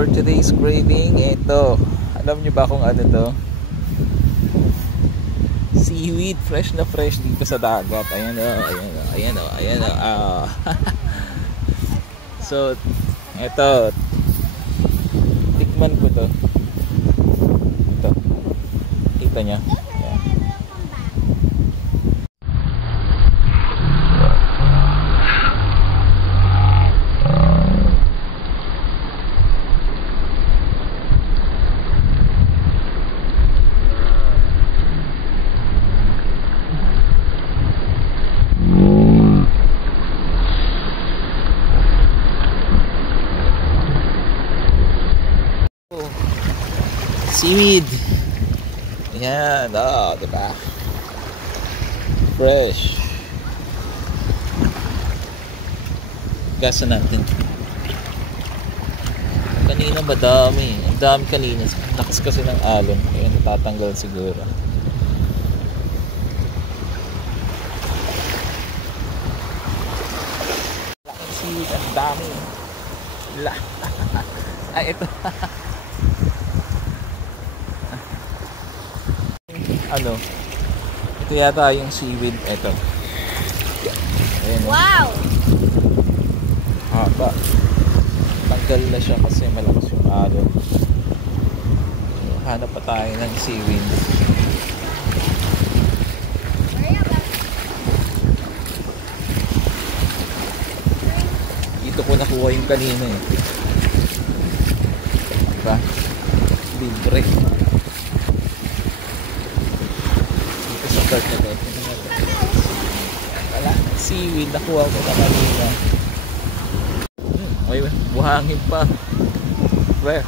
for today's craving, ito. Alam nyo ba kung ano to? Seaweed, fresh na fresh dito sa dagat. Ayan o, ayan o, ayan o, ayan o. So, ito. Tikman ko to. Ito. Kita nyo? Ayan. Seaweed. Ayan, diba? Fresh. Gasa natin. Kanina madami. Ang dami kanina. Lakas kasi ng alon. Ayan, natatanggal siguro. Laking seaweed. Ang dami. Ay, ito. Ano? Ito yata yung seaweed. Ito. Ayan. Wow! Haba. Tanggal na siya kasi malakas yung alon. So, hanap pa tayo ng seaweed. Dito ko nakuha yung kanina eh. Diba? Libre. Wala, seaweed nakuha ko na kanina. May buhangin pa. Where?